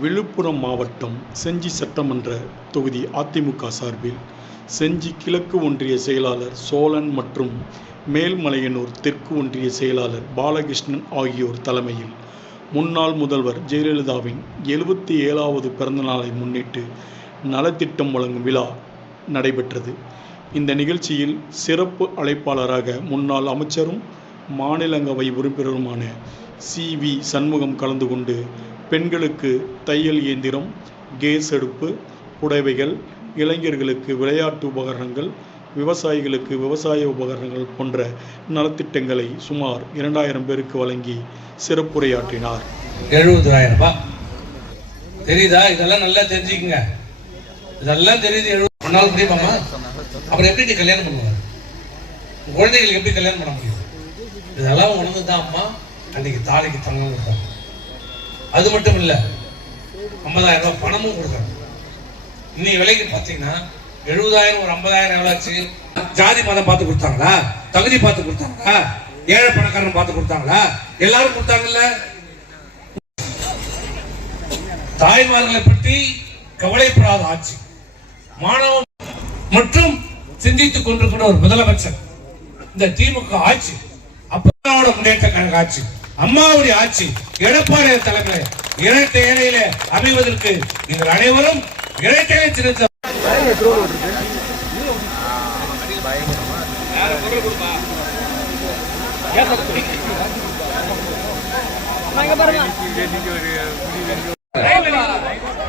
விழுப்புரம் மாவட்டம் செஞ்சி சட்டமன்ற தொகுதி அதிமுக சார்பில் செஞ்சி கிழக்கு ஒன்றிய செயலாளர் சோழன் மற்றும் மேல்மலையனூர் தெற்கு ஒன்றிய செயலாளர் பாலகிருஷ்ணன் ஆகியோர் தலைமையில் முன்னாள் முதல்வர் ஜெயலலிதாவின் எழுபத்தி ஏழாவது பிறந்தநாளை முன்னிட்டு நலத்திட்டம் வழங்கும் விழா நடைபெற்றது. இந்த நிகழ்ச்சியில் சிறப்பு அழைப்பாளராக முன்னாள் அமைச்சரும் மாநிலங்களவை உறுப்பினருமான சி வி சண்முகம் கலந்து கொண்டு பெண்களுக்கு தையல் இயந்திரம் கேஸ் அடுப்பு புடவைகள் இளைஞர்களுக்கு விளையாட்டு உபகரணங்கள் விவசாயிகளுக்கு விவசாய உபகரணங்கள் போன்ற நலத்திட்டங்களை சுமார் இரண்டாயிரம் பேருக்கு வழங்கி சிறப்புரையாற்றினார். எழுபதாயிரம் ரூபாய். தெரியுதா? இதெல்லாம் நல்லா தெரிஞ்சுக்கங்க. இதெல்லாம் தெரியுது எழுபது முடியுமாமா அப்புறம் எப்படி நீ கல்யாணம் பண்ணுவாங்க? குழந்தைகளுக்கு எப்படி கல்யாணம் பண்ண முடியும்? இதெல்லாம் உணர்ந்து தான் அம்மா அன்னைக்கு தாலிக்கு தங்கம் அது மட்டும் இல்ல ஐம்பதாயிரம் ரூபாய் பணமும் கொடுக்குறாங்க இன்னைக்கு விலைக்கு பார்த்தீங்கன்னா எழுபதாயிரம் ஒரு ஐம்பதாயிரம் எவ்வளோ ஆச்சு ஜாதி மதம் பார்த்து கொடுத்தாங்களா? தகுதி பார்த்து கொடுத்தாங்களா? ஏழை பணக்காரன் பார்த்து கொடுத்தாங்களா? எல்லாரும் கொடுத்தாங்கல்ல? தாய்மார்களை பற்றி கவலைப்படாத ஆட்சி. மாணவ மற்றும் சிந்தித்துக் கொண்டிருக்கிற ஒரு முதலமைச்சர். இந்த திமுக ஆட்சி அப்போட முன்னேற்ற கழக ஆட்சி. அம்மாவுடைய ஆட்சி எடப்பாடியார் தலைமையில இரட்டை ஏழையில அமைவதற்கு நீங்கள் அனைவரும் இரட்டை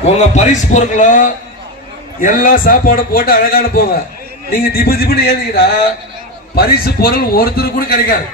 உங்க பரிசு பொருட்களும் எல்லா சாப்பாடும் போட்டு அழகான போங்க. நீங்க திபு திபுன்னு ஏறிங்கன்னா பரிசு பொருள் ஒருத்தருக்கு கூட கிடைக்காது.